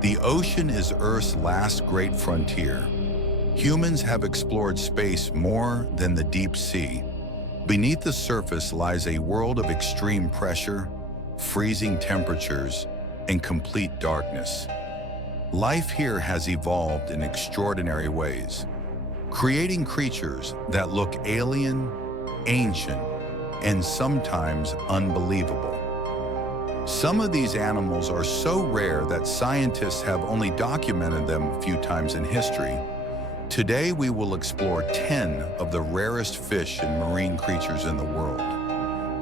The ocean is Earth's last great frontier. Humans have explored space more than the deep sea. Beneath the surface lies a world of extreme pressure, freezing temperatures, and complete darkness. Life here has evolved in extraordinary ways, creating creatures that look alien, ancient, and sometimes unbelievable. Some of these animals are so rare that scientists have only documented them a few times in history. Today we will explore 10 of the rarest fish and marine creatures in the world,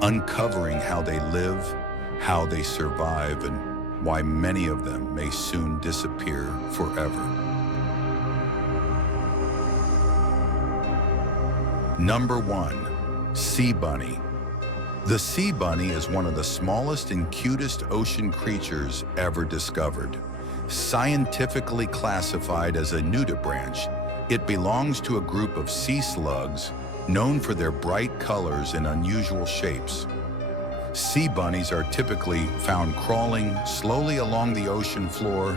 uncovering how they live, how they survive, and why many of them may soon disappear forever. Number 1. Sea bunny. The sea bunny is one of the smallest and cutest ocean creatures ever discovered. Scientifically classified as a nudibranch, it belongs to a group of sea slugs known for their bright colors and unusual shapes. Sea bunnies are typically found crawling slowly along the ocean floor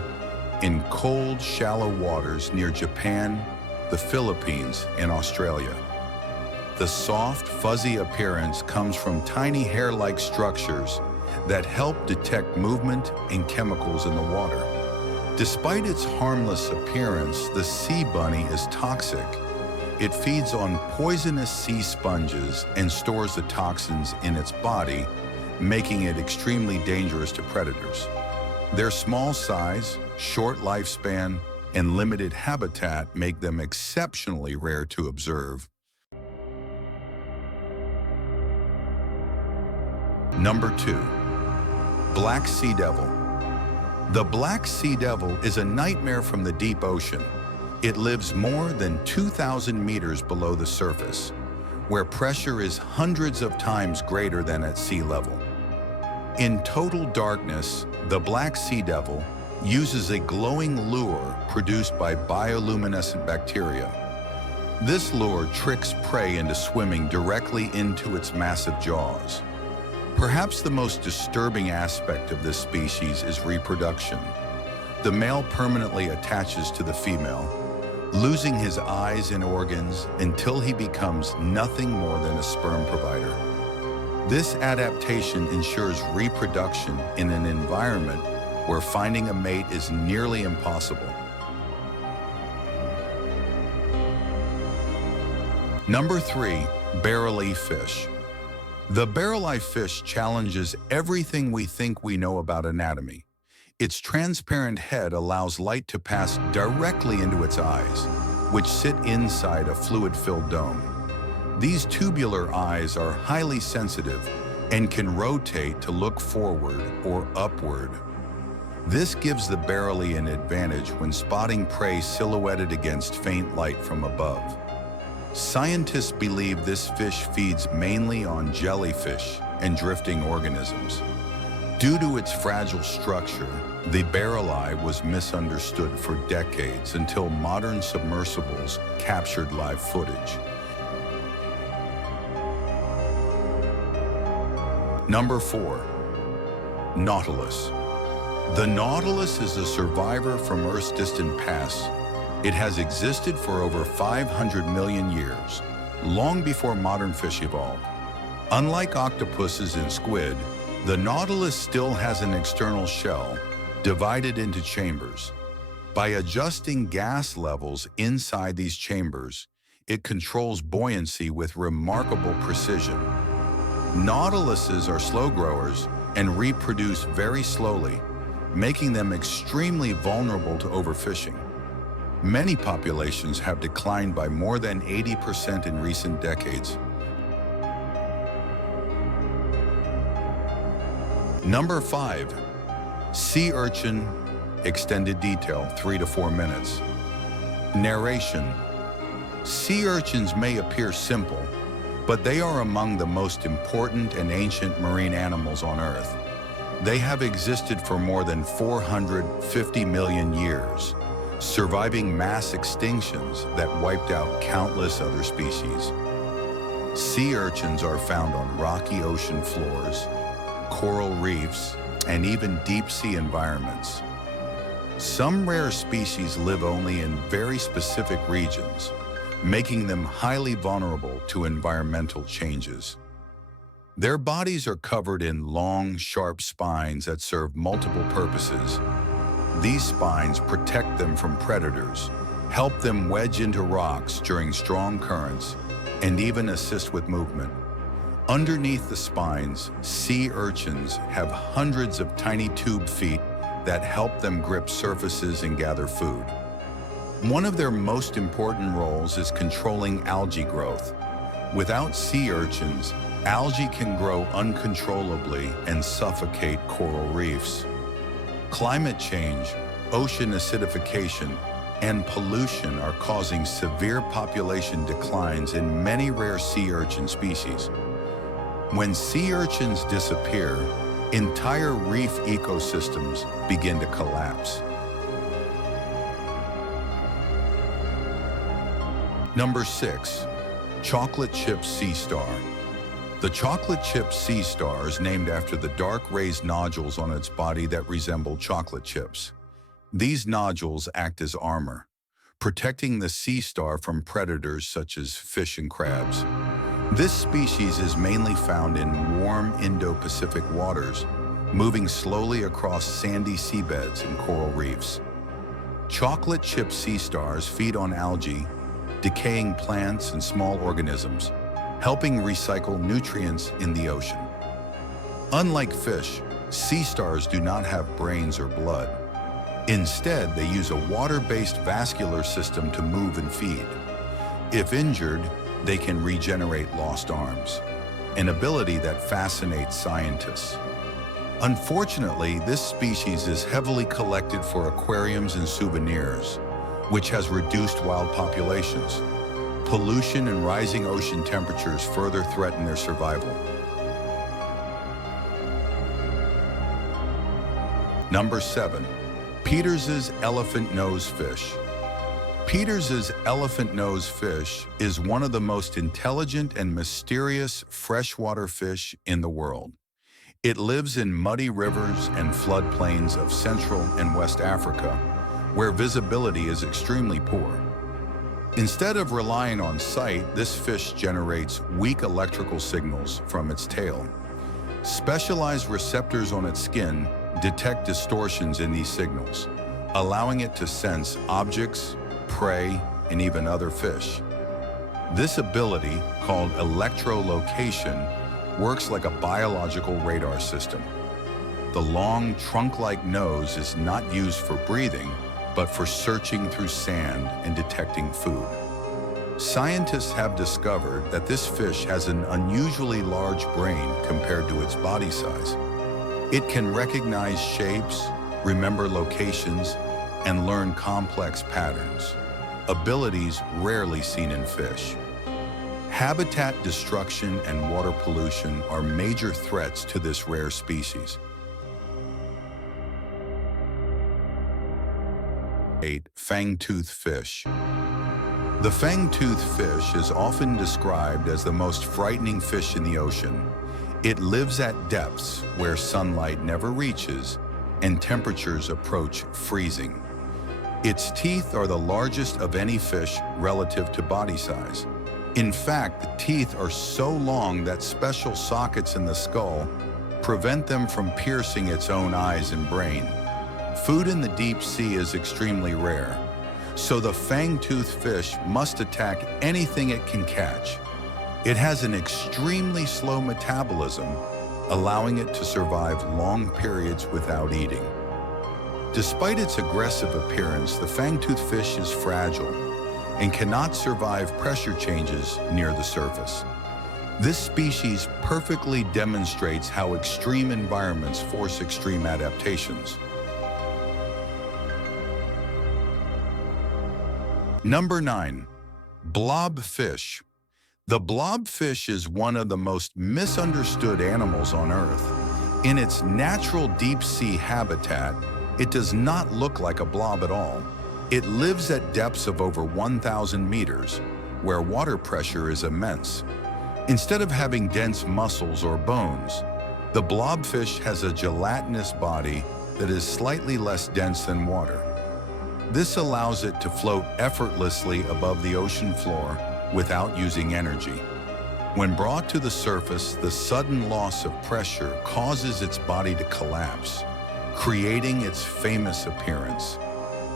in cold, shallow waters near Japan, the Philippines, and Australia. The soft, fuzzy appearance comes from tiny hair-like structures that help detect movement and chemicals in the water. Despite its harmless appearance, the sea bunny is toxic. It feeds on poisonous sea sponges and stores the toxins in its body, making it extremely dangerous to predators. Their small size, short lifespan, and limited habitat make them exceptionally rare to observe. Number 2. Black sea devil. The black sea devil is a nightmare from the deep ocean. It lives more than 2,000 meters below the surface, where pressure is hundreds of times greater than at sea level. In total darkness, the black sea devil uses a glowing lure produced by bioluminescent bacteria. This lure tricks prey into swimming directly into its massive jaws. Perhaps the most disturbing aspect of this species is reproduction. The male permanently attaches to the female, losing his eyes and organs until he becomes nothing more than a sperm provider. This adaptation ensures reproduction in an environment where finding a mate is nearly impossible. Number 3. Barrel-eye fish. The barrel-eye fish challenges everything we think we know about anatomy. Its transparent head allows light to pass directly into its eyes, which sit inside a fluid-filled dome. These tubular eyes are highly sensitive and can rotate to look forward or upward. This gives the barrel-eye an advantage when spotting prey silhouetted against faint light from above. Scientists believe this fish feeds mainly on jellyfish and drifting organisms. Due to its fragile structure, the barrel-eye was misunderstood for decades until modern submersibles captured live footage. Number 4. Nautilus. The Nautilus is a survivor from Earth's distant past. It has existed for over 500 million years, long before modern fish evolved. Unlike octopuses and squid, the Nautilus still has an external shell, divided into chambers. By adjusting gas levels inside these chambers, it controls buoyancy with remarkable precision. Nautiluses are slow growers and reproduce very slowly, making them extremely vulnerable to overfishing. Many populations have declined by more than 80% in recent decades. Number 5. Sea urchin, extended detail, 3 to 4 minutes. Narration. Sea urchins may appear simple, but they are among the most important and ancient marine animals on Earth. They have existed for more than 450 million years, surviving mass extinctions that wiped out countless other species. Sea urchins are found on rocky ocean floors, coral reefs, and even deep-sea environments. Some rare species live only in very specific regions, making them highly vulnerable to environmental changes. Their bodies are covered in long, sharp spines that serve multiple purposes. These spines protect them from predators, help them wedge into rocks during strong currents, and even assist with movement. Underneath the spines, sea urchins have hundreds of tiny tube feet that help them grip surfaces and gather food. One of their most important roles is controlling algae growth. Without sea urchins, algae can grow uncontrollably and suffocate coral reefs. Climate change, ocean acidification, and pollution are causing severe population declines in many rare sea urchin species. When sea urchins disappear, entire reef ecosystems begin to collapse. Number 6. Chocolate chip sea star. The chocolate chip sea star is named after the dark raised nodules on its body that resemble chocolate chips. These nodules act as armor, protecting the sea star from predators such as fish and crabs. This species is mainly found in warm Indo-Pacific waters, moving slowly across sandy seabeds and coral reefs. Chocolate chip sea stars feed on algae, decaying plants and small organisms, helping recycle nutrients in the ocean. Unlike fish, sea stars do not have brains or blood. Instead, they use a water-based vascular system to move and feed. If injured, they can regenerate lost arms, an ability that fascinates scientists. Unfortunately, this species is heavily collected for aquariums and souvenirs, which has reduced wild populations. Pollution and rising ocean temperatures further threaten their survival. Number 7. Peters's elephant nose fish. Peters's elephant nose fish is one of the most intelligent and mysterious freshwater fish in the world. It lives in muddy rivers and floodplains of Central and West Africa, where visibility is extremely poor. Instead of relying on sight, this fish generates weak electrical signals from its tail. Specialized receptors on its skin detect distortions in these signals, allowing it to sense objects, prey, and even other fish. This ability, called electrolocation, works like a biological radar system. The long, trunk-like nose is not used for breathing, but for searching through sand and detecting food. Scientists have discovered that this fish has an unusually large brain compared to its body size. It can recognize shapes, remember locations, and learn complex patterns, abilities rarely seen in fish. Habitat destruction and water pollution are major threats to this rare species. 8. Fangtooth fish. The fangtooth fish is often described as the most frightening fish in the ocean. It lives at depths where sunlight never reaches and temperatures approach freezing. Its teeth are the largest of any fish relative to body size. In fact, the teeth are so long that special sockets in the skull prevent them from piercing its own eyes and brain. Food in the deep sea is extremely rare, so the fangtooth fish must attack anything it can catch. It has an extremely slow metabolism, allowing it to survive long periods without eating. Despite its aggressive appearance, the fangtooth fish is fragile and cannot survive pressure changes near the surface. This species perfectly demonstrates how extreme environments force extreme adaptations. Number 9. Blobfish. The blobfish is one of the most misunderstood animals on Earth. In its natural deep-sea habitat, it does not look like a blob at all. It lives at depths of over 1,000 meters, where water pressure is immense. Instead of having dense muscles or bones, the blobfish has a gelatinous body that is slightly less dense than water. This allows it to float effortlessly above the ocean floor without using energy. When brought to the surface, the sudden loss of pressure causes its body to collapse, creating its famous appearance.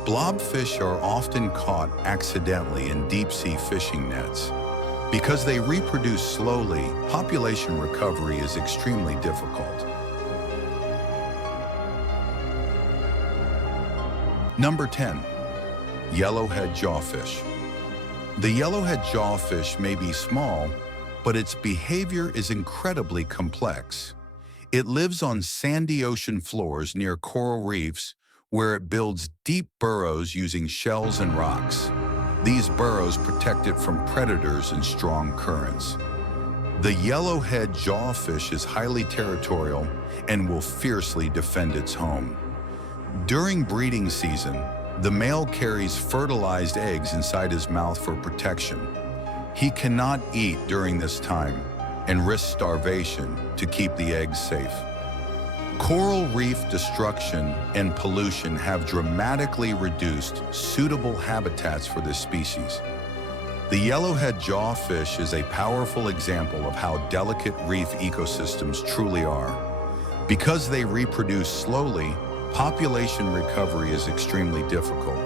Blobfish are often caught accidentally in deep-sea fishing nets. Because they reproduce slowly, population recovery is extremely difficult. Number 10. Yellowhead jawfish. The yellowhead jawfish may be small, but its behavior is incredibly complex. It lives on sandy ocean floors near coral reefs, where it builds deep burrows using shells and rocks. These burrows protect it from predators and strong currents. The yellowhead jawfish is highly territorial and will fiercely defend its home. During breeding season, the male carries fertilized eggs inside his mouth for protection. He cannot eat during this time and risks starvation to keep the eggs safe. Coral reef destruction and pollution have dramatically reduced suitable habitats for this species. The yellowhead jawfish is a powerful example of how delicate reef ecosystems truly are. Because they reproduce slowly, population recovery is extremely difficult.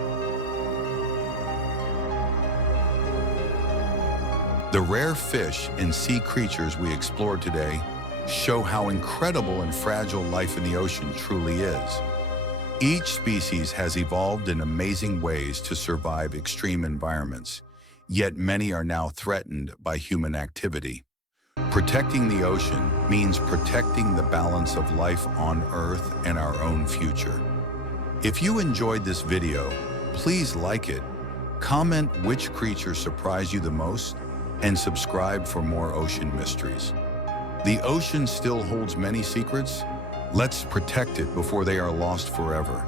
The rare fish and sea creatures we explored today show how incredible and fragile life in the ocean truly is. Each species has evolved in amazing ways to survive extreme environments, yet many are now threatened by human activity. Protecting the ocean means protecting the balance of life on Earth and our own future. If you enjoyed this video, please like it, comment which creature surprised you the most, and subscribe for more ocean mysteries. The ocean still holds many secrets. Let's protect it before they are lost forever.